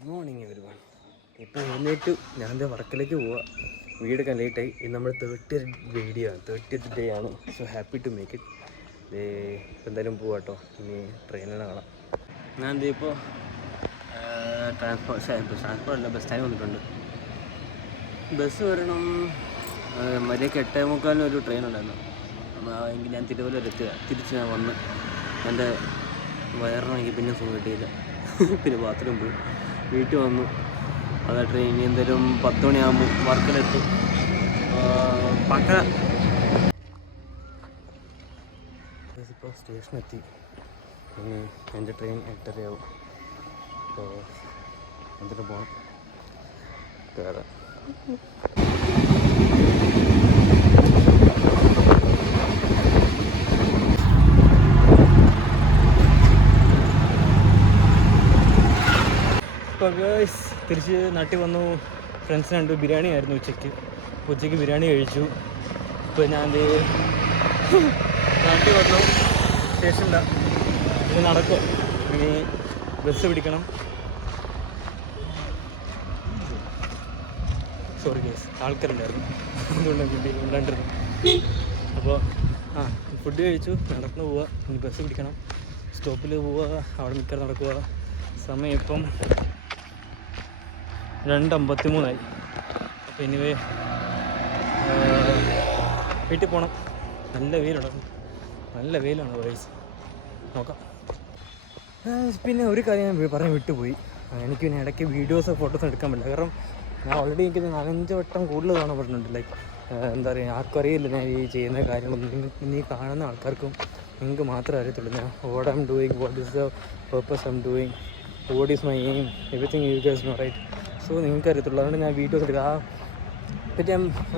Good morning everyone. ഇപ്പോൾ എഴുന്നേറ്റു ഞാനെന്താ വർക്കിലേക്ക് പോവാം. വീടൊക്കെ ലേറ്റായി. ഇത് നമ്മൾ 30th വീഡിയോ ആണ്, 30th ഡേ ആണ്. So happy to make it. എന്തായാലും പോവാം കേട്ടോ. ഇനി ട്രെയിനിൽ കാണാം. ഞാൻ എന്താ ഇപ്പോൾ ട്രാൻസ്പോർട്ട് അല്ല, ബസ് സ്റ്റാൻഡ് വന്നിട്ടുണ്ട്. ബസ് വരണം. മര്യാദയ്ക്ക് 8:45 ഒരു ട്രെയിൻ ഉണ്ടായിരുന്നു. എങ്കിൽ ഞാൻ തിരുവല്ല എത്തുക. തിരിച്ച് ഞാൻ വന്ന് എൻ്റെ വയറിനെനിക്ക് പിന്നെ സുഖം കിട്ടിയില്ല. പിന്നെ ബാത്റൂം പോയി വീട്ടിൽ വന്നു. അതാ ട്രെയിൻ എന്തായാലും 10 മണിയാകുമ്പോൾ വർക്കിലെത്തും. പക്ക ഇപ്പോൾ സ്റ്റേഷനെത്തി. പിന്നെ എൻ്റെ ട്രെയിൻ 8:30 അപ്പോൾ എന്നിട്ട് പോകണം. കയറാം. ഇപ്പോൾ തിരിച്ച് നാട്ടിൽ വന്നു. ഫ്രണ്ട്സിന് കണ്ടു. ബിരിയാണി ആയിരുന്നു ഉച്ചയ്ക്ക് ബിരിയാണി കഴിച്ചു. ഇപ്പോൾ ഞാൻ നാട്ടിൽ വന്നു. സ്റ്റേഷനില്ല, ഇനി നടക്കുക. ഇനി ബസ് പിടിക്കണം. സോറി ഗേസ്, ആൾക്കാരുണ്ടായിരുന്നു, അതുകൊണ്ടാണ്ടിരുന്നു. അപ്പോൾ ഫുഡ് കഴിച്ചു, നടന്നു പോവുക. ഇനി ബസ് പിടിക്കണം. സ്റ്റോപ്പിൽ പോവുക, അവിടെ നിൽക്കാൻ നടക്കുക. സമയം ഇപ്പം 2:53. അപ്പോൾ എനിവേ വീട്ടിൽ പോകണം. നല്ല വെയിലാണ് വയസ്സ്. നോക്കാം. പിന്നെ ഒരു കാര്യം ഞാൻ പറയാൻ വിട്ടുപോയി. എനിക്ക് പിന്നെ ഇടയ്ക്ക് വീഡിയോസോ ഫോട്ടോസോ എടുക്കാൻ പറ്റില്ല. കാരണം ഞാൻ ഓൾറെഡി എനിക്ക് 4-5 വട്ടം കൂടുതൽ കാണപ്പെടുന്നുണ്ട്. ലൈക്ക് എന്താ പറയുക, ആർക്കും അറിയില്ല ഞാൻ ഈ ചെയ്യുന്ന കാര്യങ്ങളൊന്നും. ഇനി കാണുന്ന ആൾക്കാർക്കും നിങ്ങൾക്ക് മാത്രമേ അറിയത്തുള്ളൂ ഞാൻ what I'm doing, what is the purpose I'm doing, what is my aim, everything you guys know right. So നിങ്ങൾക്ക് അറിയത്തുള്ളൂ. അതുകൊണ്ട് ഞാൻ വീഡിയോസ് എടുക്കുക. പറ്റി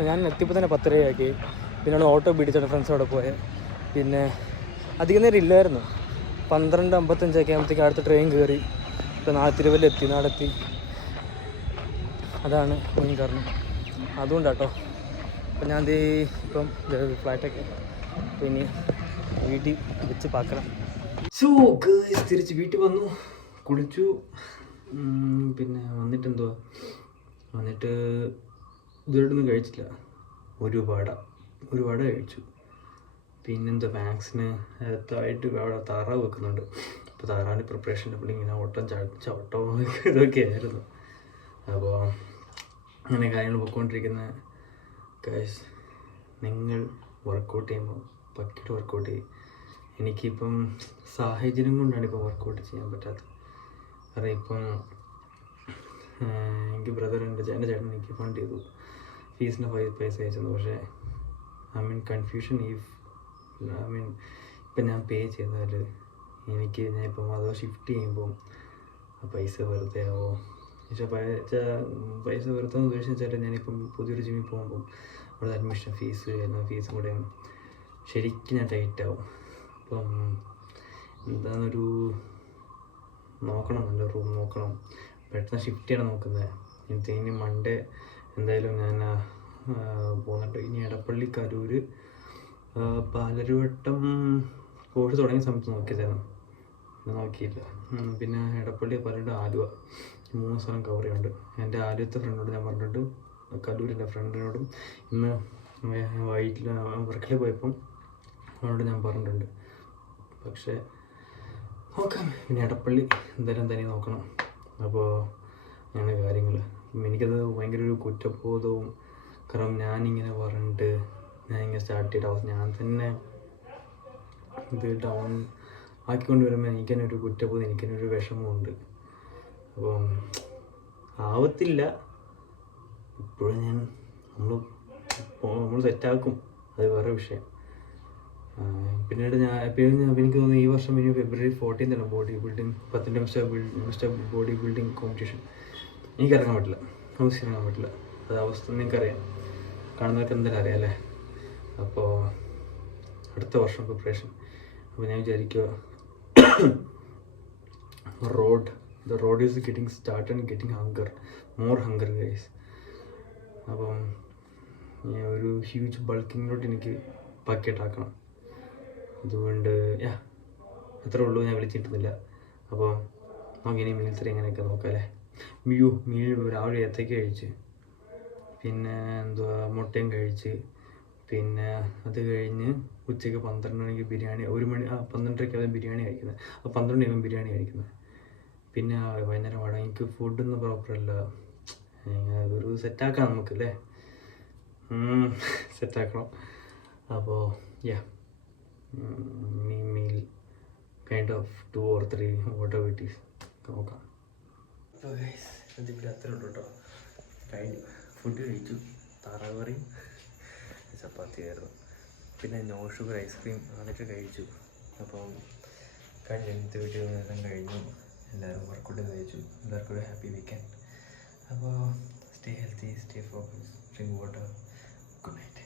ഞാൻ എത്തിയപ്പോൾ തന്നെ 10:30 പിന്നെ ഓട്ടോ പിടിച്ചാണ് ഫ്രണ്ട്സോടെ പോയത്. പിന്നെ അധികം നേരം ഇല്ലായിരുന്നു. 12:55 ആകുമ്പോഴത്തേക്ക് അടുത്ത ട്രെയിൻ കയറി. ഇപ്പോൾ തിരുവല്ല നാടെത്തി. അതാണ് മെയിൻ കാരണം. അതുകൊണ്ടാട്ടോ. അപ്പം ഞാൻ ഇപ്പം ഫ്ലൈറ്റൊക്കെ പിന്നെ വീട്ടിൽ വെച്ച് പാക്കണം. സോ തിരിച്ച് വീട്ടിൽ വന്നു, കുളിച്ചു. പിന്നെ വന്നിട്ട് ഇതുവരെയൊന്നും കഴിച്ചില്ല. ഒരു വട കഴിച്ചു. പിന്നെന്താ മാത്സിന് അടുത്തായിട്ട് അവിടെ താറാവ് വെക്കുന്നുണ്ട്. അപ്പോൾ താറാവിൻ്റെ പ്രിപ്പറേഷൻ്റെ പുള്ളി ഇങ്ങനെ ചവട്ടോ ഇതൊക്കെ ആയിരുന്നു. അപ്പോൾ അങ്ങനെ കാര്യങ്ങൾ പോയിക്കൊണ്ടിരിക്കുന്ന ഗൈസ്. നിങ്ങൾ വർക്കൗട്ട് ചെയ്യുമ്പോൾ പക്കിട്ട് വർക്കൗട്ട് ചെയ്യും. എനിക്കിപ്പം സാഹചര്യം കൊണ്ടാണ് ഇപ്പോൾ വർക്കൗട്ട് ചെയ്യാൻ പറ്റാത്തത്. കാരണം ഇപ്പം എനിക്ക് എൻ്റെ ചേട്ടൻ എനിക്ക് ഫണ്ട് ചെയ്തു, ഫീസിന് പൈസ അയച്ചത്. പക്ഷേ കൺഫ്യൂഷൻ ഇപ്പം ഞാൻ പേ ചെയ്താൽ ഞാൻ ഇപ്പം അതോ ഷിഫ്റ്റ് ചെയ്യുമ്പം പൈസ വെറുതെ ആവോ. പക്ഷേ പൈസ വെറുതെ എന്ന് ഉദ്ദേശിച്ചാൽ ഞാനിപ്പം പുതിയൊരു ജിമ്മിൽ പോകുമ്പം അവിടെ അഡ്മിഷൻ ഫീസും കൂടെ ശരിക്കും ഞാൻ ടൈറ്റ് ആവും. അപ്പം എന്താണെന്നൊരു നോക്കണം, നല്ല റൂം നോക്കണം. പെട്ടെന്ന് ഷിഫ്റ്റ് ചെയ്യണം നോക്കുന്നത്. ഇനി മൺഡേ എന്തായാലും ഞാൻ പോകുന്നുണ്ട്. ഇനി എടപ്പള്ളി, കരൂർ, പാലരുവട്ടം കോഴ്സ് തുടങ്ങിയ സമയത്ത് നോക്കിയതായിരുന്നു, നോക്കിയില്ല. പിന്നെ എടപ്പള്ളി, പാലരുവട്ടം, ആലുവ 3 സ്ഥലം കവർ ചെയ്യുന്നുണ്ട്. എൻ്റെ ആദ്യത്തെ ഫ്രണ്ടിനോട് ഞാൻ പറഞ്ഞിട്ടുണ്ട്, കല്ലൂരിൻ്റെ ഫ്രണ്ടിനോടും ഇന്ന് വൈകിട്ട് വർക്കിൽ പോയപ്പം അവനോട് ഞാൻ പറഞ്ഞിട്ടുണ്ട്. പക്ഷേ നോക്കാം. പിന്നെ എടപ്പള്ളി എന്തായാലും തന്നെ നോക്കണം. അപ്പോൾ അങ്ങനെ കാര്യങ്ങൾ. എനിക്കത് ഭയങ്കര ഒരു കുറ്റബോധവും. കാരണം ഞാനിങ്ങനെ പറഞ്ഞിട്ട് ഞാനിങ്ങനെ സ്റ്റാർട്ട് ചെയ്ത അവസ്ഥ ഞാൻ തന്നെ ഇത് ഡൗൺ ആക്കിക്കൊണ്ട് വരുമ്പോൾ എനിക്ക് തന്നെ ഒരു കുറ്റബോധം, എനിക്ക് തന്നെ ഒരു വിഷമമുണ്ട്. അപ്പം ആവത്തില്ല ഇപ്പോഴും. നമ്മൾ സെറ്റാക്കും, അത് വേറെ വിഷയം. പിന്നീട് എനിക്ക് തോന്നുന്നു ഈ വർഷം ഇനി February 14 body building 10th mister body building competition. എനിക്കിറങ്ങാൻ പറ്റില്ല, ഇറങ്ങാൻ പറ്റില്ല. അത് അവസ്ഥ നിങ്ങൾക്കറിയാം, കാണുന്നവർക്ക് എന്തായാലും അറിയാം അല്ലേ. അപ്പോൾ അടുത്ത വർഷം പ്രിപ്പറേഷൻ. അപ്പോൾ ഞാൻ വിചാരിക്കുക the road is getting started and getting more hunger guys. അപ്പം ഒരു ഹ്യൂജ് ബൾക്കിങ്ങിലോട്ട് എനിക്ക് പാക്കറ്റാക്കണം. അതുകൊണ്ട് അത്രേ ഉള്ളൂ. ഞാൻ വിളിച്ചിട്ടുന്നില്ല. അപ്പോൾ നമുക്ക് ഇനി മിനിൽസറി എങ്ങനെയൊക്കെ നോക്കാം അല്ലേ. മീൻ രാവിലെ ഏത്തയ്ക്ക കഴിച്ച്, പിന്നെ എന്തുവാ മുട്ടയും കഴിച്ച്, പിന്നെ അത് കഴിഞ്ഞ് ഉച്ചയ്ക്ക് 12 മണിക്ക് ബിരിയാണി, 12:30 ബിരിയാണി കഴിക്കുന്നത്, 12 മണിയാകുമ്പോൾ ബിരിയാണി കഴിക്കുന്നത്. പിന്നെ വൈകുന്നേരം എനിക്ക് ഫുഡൊന്നും പ്രോപ്പറല്ല, ഒരു സെറ്റാക്കാം നമുക്കല്ലേ, സെറ്റാക്കണം. അപ്പോൾ meal kind of 2 or 3 whatever it is നോക്കാം. അപ്പോൾ ഗൈസ് ഇതിവിടെ അത്ര ഉള്ളൂ കേട്ടോ. കഴിഞ്ഞു, ഫുഡ് കഴിച്ചു. താറാവ് കറി, ചപ്പാത്തിയായിരുന്നു, പിന്നെ നോ ഷുഗർ ഐസ്ക്രീം അതൊക്കെ കഴിച്ചു. അപ്പം കഴിഞ്ഞ ഇന്നത്തെ വീഡിയോ എല്ലാം കഴിഞ്ഞു. എല്ലാവരും വർക്കൗട്ട് കഴിച്ചു. എല്ലാവർക്കും ഒരു ഹാപ്പി വീക്കെൻഡ്. അപ്പോൾ stay healthy, stay focus, drink water. Good night.